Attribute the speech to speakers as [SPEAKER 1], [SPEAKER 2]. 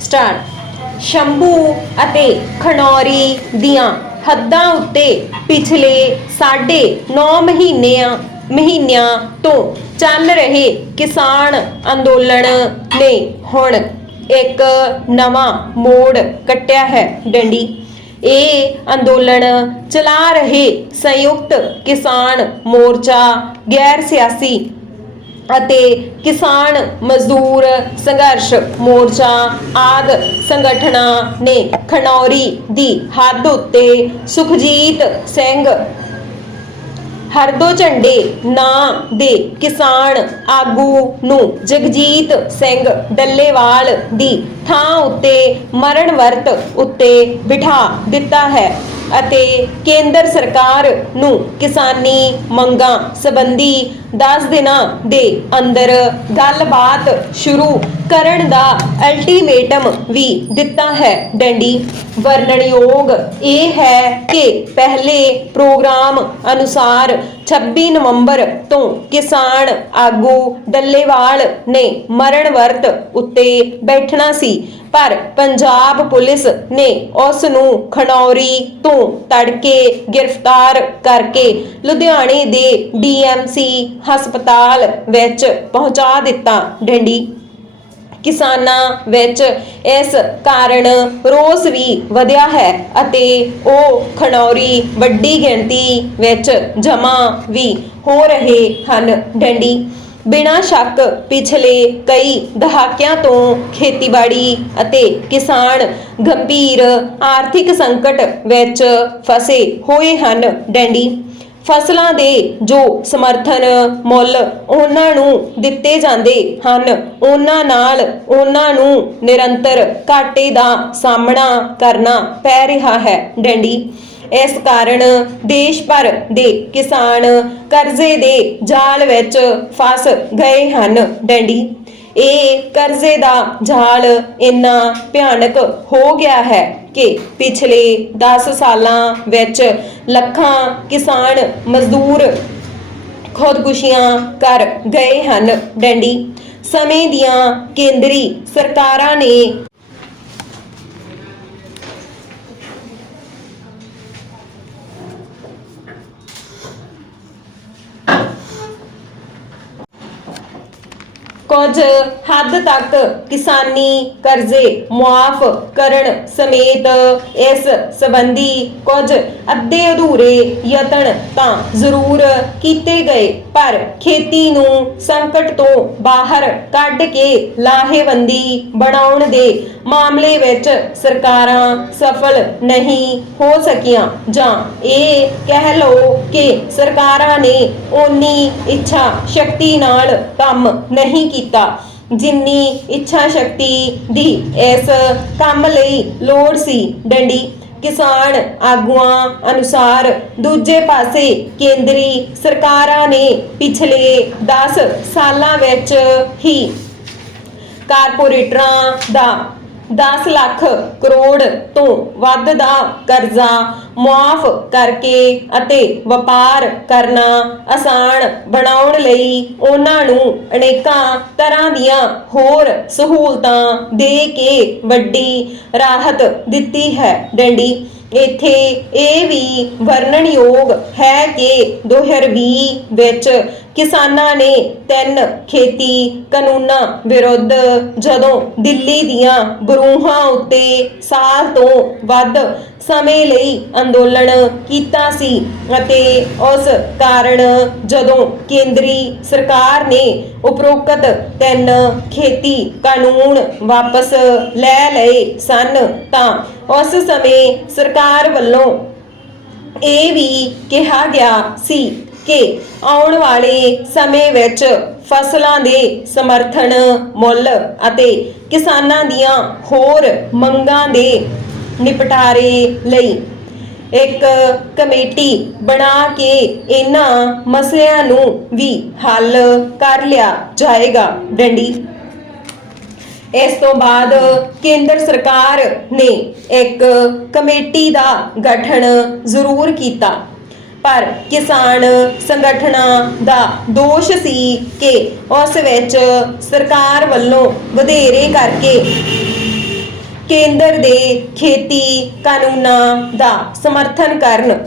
[SPEAKER 1] Start Shambhu ਅਤੇ ਖਣੌਰੀ ਦੀਆਂ ਹੱਦਾਂ ਉੱਤੇ ਪਿਛਲੇ 9.5 ਮਹੀਨਿਆਂ ਮਹੀਨਿਆਂ ਤੋਂ ਚੱਲ ਰਹੇ ਕਿਸਾਨ ਅੰਦੋਲਨ ਨੇ ਹੁਣ ਇੱਕ ਨਵਾਂ ਮੋੜ ਕੱਟਿਆ ਹੈ ਡੰਡੀ। ਇਹ ਅੰਦੋਲਨ ਚਲਾ ਰਹੇ ਸੰਯੁਕਤ ਕਿਸਾਨ ਮੋਰਚਾ, ਗੈਰ ਸਿਆਸੀ ਅਤੇ ਕਿਸਾਨ ਮਜ਼ਦੂਰ ਸੰਘਰਸ਼ ਮੋਰਚਾ ਆਦ ਸੰਗਠਨਾਂ ਨੇ ਖਨੌਰੀ ਦੀ ਹੱਦ ਉੱਤੇ ਸੁਖਜੀਤ ਸਿੰਘ ਹਰਦੋ ਝੰਡੇ ਨਾਂ ਦੇ ਕਿਸਾਨ ਆਗੂ ਨੂੰ ਜਗਜੀਤ ਸਿੰਘ ਡੱਲੇਵਾਲ ਦੀ ਥਾਂ ਉੱਤੇ ਮਰਨ ਵਰਤ ਉੱਤੇ ਬਿਠਾ ਦਿੱਤਾ ਹੈ ਅਤੇ ਕੇਂਦਰ ਸਰਕਾਰ ਨੂੰ ਕਿਸਾਨੀ ਮੰਗਾਂ ਸੰਬੰਧੀ 10 ਦਿਨਾਂ ਦੇ ਅੰਦਰ ਗੱਲਬਾਤ ਸ਼ੁਰੂ ਕਰਨ ਦਾ ਅਲਟੀਮੇਟਮ ਵੀ ਦਿੱਤਾ ਹੈ। ਡੰਡੀ, ਵਰਣਨਯੋਗ ਇਹ ਹੈ ਕਿ ਪਹਿਲੇ ਪ੍ਰੋਗਰਾਮ ਅਨੁਸਾਰ 26 ਨਵੰਬਰ ਤੋਂ ਕਿਸਾਨ ਆਗੂ ਡੱਲੇਵਾਲ ਨੇ ਮਰਨ ਵਰਤ ਉੱਤੇ ਬੈਠਣਾ ਸੀ, ਪਰ ਪੰਜਾਬ ਪੁਲਿਸ ਨੇ ਉਸ ਨੂੰ ਖਣੌਰੀ ਤੋਂ ਤੜਕੇ ਗ੍ਰਿਫਤਾਰ ਕਰਕੇ ਲੁਧਿਆਣੇ ਦੇ ਡੀਐਮਸੀ ਹਸਪਤਾਲ ਵਿੱਚ ਪਹੁੰਚਾ ਦਿੱਤਾ, ਡੰਡੀ। ਕਿਸਾਨਾਂ ਵਿੱਚ ਇਸ ਕਾਰਨ ਰੋਸ ਵੀ ਵਧਿਆ ਹੈ ਅਤੇ ਉਹ ਖਣੌਰੀ ਵੱਡੀ ਗਿਣਤੀ ਵਿੱਚ ਜਮ੍ਹਾਂ ਵੀ ਹੋ ਰਹੇ ਹਨ। ਡੰਡੀ ਬਿਨਾਂ ਸ਼ੱਕ ਪਿਛਲੇ ਕਈ ਦਹਾਕਿਆਂ ਤੋਂ ਖੇਤੀਬਾੜੀ ਅਤੇ ਕਿਸਾਨ ਗੰਭੀਰ ਆਰਥਿਕ ਸੰਕਟ ਵਿੱਚ ਫਸੇ ਹੋਏ ਹਨ। ਡੰਡੀ ਫਸਲਾਂ ਦੇ ਜੋ ਸਮਰਥਨ ਮੁੱਲ ਉਹਨਾਂ ਨੂੰ ਦਿੱਤੇ ਜਾਂਦੇ ਹਨ, ਉਹਨਾਂ ਨਾਲ ਉਹਨਾਂ ਨੂੰ ਨਿਰੰਤਰ ਘਾਟੇ ਦਾ ਸਾਹਮਣਾ ਕਰਨਾ ਪੈ ਰਿਹਾ ਹੈ। ਡੰਡੀ ਇਸ ਕਾਰਨ ਦੇਸ਼ ਭਰ ਦੇ ਕਿਸਾਨ ਕਰਜ਼ੇ ਦੇ ਜਾਲ ਵਿੱਚ ਫਸ ਗਏ ਹਨ। ਡੰਡੀ, ਇਹ ਕਰਜ਼ੇ ਦਾ ਜਾਲ ਇੰਨਾ ਭਿਆਨਕ ਹੋ ਗਿਆ ਹੈ ਕਿ ਪਿਛਲੇ 10 ਸਾਲਾਂ ਵਿੱਚ ਲੱਖਾਂ ਕਿਸਾਨ ਮਜ਼ਦੂਰ ਖੁਦਕੁਸ਼ੀਆਂ ਕਰ ਗਏ ਹਨ। ਡੰਡੀ, ਸਮੇਂ ਦੀਆਂ ਕੇਂਦਰੀ ਸਰਕਾਰਾਂ ਨੇ ਕੁਝ ਹੱਦ ਤੱਕ ਕਿਸਾਨੀ ਕਰਜ਼ੇ ਮੁਆਫ ਕਰਨ ਸਮੇਤ ਇਸ ਸੰਬੰਧੀ ਕੁਝ ਅੱਧੇ ਅਧੂਰੇ ਯਤਨ ਤਾਂ ਜ਼ਰੂਰ ਕੀਤੇ ਗਏ। ਪਰ ਖੇਤੀ ਨੂੰ ਸੰਕਟ ਤੋਂ ਬਾਹਰ ਕੱਢ ਕੇ ਲਾਹੇਵੰਦੀ ਬਣਾਉਣ ਦੇ ਮਾਮਲੇ ਵਿੱਚ ਸਰਕਾਰਾਂ ਸਫਲ ਨਹੀਂ ਹੋ ਸਕੀਆਂ। ਜਾਂ ਇਹ ਕਹਿ ਲਓ ਕਿ ਸਰਕਾਰਾਂ ਨੇ ਓਨੀ ਇੱਛਾ ਸ਼ਕਤੀ ਨਾਲ ਕੰਮ ਨਹੀਂ ਕੀਤਾ ਜਿੰਨੀ ਇੱਛਾ ਸ਼ਕਤੀ ਦੀ ਇਸ ਕੰਮ ਲਈ ਲੋੜ ਸੀ, ਡੰਡੀ, ਕਿਸਾਨ ਆਗੂਆਂ ਅਨੁਸਾਰ ਦੂਜੇ ਪਾਸੇ ਕੇਂਦਰੀ ਸਰਕਾਰਾਂ ਨੇ ਪਿਛਲੇ 10 ਸਾਲਾਂ ਵਿੱਚ ਹੀ ਕਾਰਪੋਰੇਟਰਾਂ ਦਾ 10 ਲੱਖ ਕਰੋੜ ਤੋਂ ਵੱਧ ਦਾ ਕਰਜ਼ਾ ਮੁਆਫ ਕਰਕੇ ਅਤੇ ਵਪਾਰ ਕਰਨਾ ਆਸਾਨ ਬਣਾਉਣ ਲਈ ਉਹਨਾਂ ਨੂੰ ਅਨੇਕਾਂ ਤਰ੍ਹਾਂ ਦੀਆਂ ਹੋਰ ਸਹੂਲਤਾਂ ਦੇ ਕੇ ਵੱਡੀ ਰਾਹਤ ਦਿੱਤੀ ਹੈ। ਡੰਡੀ, ਇੱਥੇ ਇਹ ਵੀ ਵਰਣਨਯੋਗ ਹੈ ਕਿ 2020 ਵਿੱਚ ਕਿਸਾਨਾਂ ਨੇ ਤਿੰਨ ਖੇਤੀ ਕਾਨੂੰਨਾਂ ਵਿਰੁੱਧ ਜਦੋਂ ਦਿੱਲੀ ਦੀਆਂ ਬਰੂਹਾਂ ਉੱਤੇ ਸਾਲ ਤੋਂ ਵੱਧ ਸਮੇਂ ਲਈ ਅੰਦੋਲਨ ਕੀਤਾ ਸੀ ਅਤੇ ਉਸ ਕਾਰਨ ਜਦੋਂ ਕੇਂਦਰੀ ਸਰਕਾਰ ਨੇ ਉਪਰੋਕਤ ਤਿੰਨ ਖੇਤੀ ਕਾਨੂੰਨ ਵਾਪਸ ਲੈ ਲਏ ਸਨ, ਤਾਂ ਉਸ ਸਮੇਂ ਸਰਕਾਰ ਵੱਲੋਂ ਇਹ ਵੀ ਕਿਹਾ ਗਿਆ ਸੀ ਕਿ ਆਉਣ ਵਾਲੇ ਸਮੇਂ ਵਿੱਚ ਫਸਲਾਂ ਦੇ ਸਮਰਥਨ ਮੁੱਲ ਅਤੇ ਕਿਸਾਨਾਂ ਦੀਆਂ ਹੋਰ ਮੰਗਾਂ ਦੇ ਨਿਪਟਾਰੇ ਲਈ ਇੱਕ ਕਮੇਟੀ ਬਣਾ ਕੇ ਇਹਨਾਂ ਮਸਲਿਆਂ ਨੂੰ ਵੀ ਹੱਲ ਕਰ ਲਿਆ ਜਾਏਗਾ। ਡੰਡੀ। ਇਸ ਤੋਂ ਬਾਅਦ ਕੇਂਦਰ ਸਰਕਾਰ ਨੇ ਇੱਕ ਕਮੇਟੀ ਦਾ ਗਠਨ ਜ਼ਰੂਰ ਕੀਤਾ। ਪਰ ਕਿਸਾਨ ਸੰਗਠਨਾਂ ਦਾ ਦੋਸ਼ ਸੀ ਕਿ ਉਸ ਵਿੱਚ ਸਰਕਾਰ ਵੱਲੋਂ ਵਧੇਰੇ ਕਰਕੇ ਕੇਂਦਰ ਦੇ ਖੇਤੀ ਕਾਨੂੰਨਾਂ ਦਾ ਸਮਰਥਨ ਕਰਨ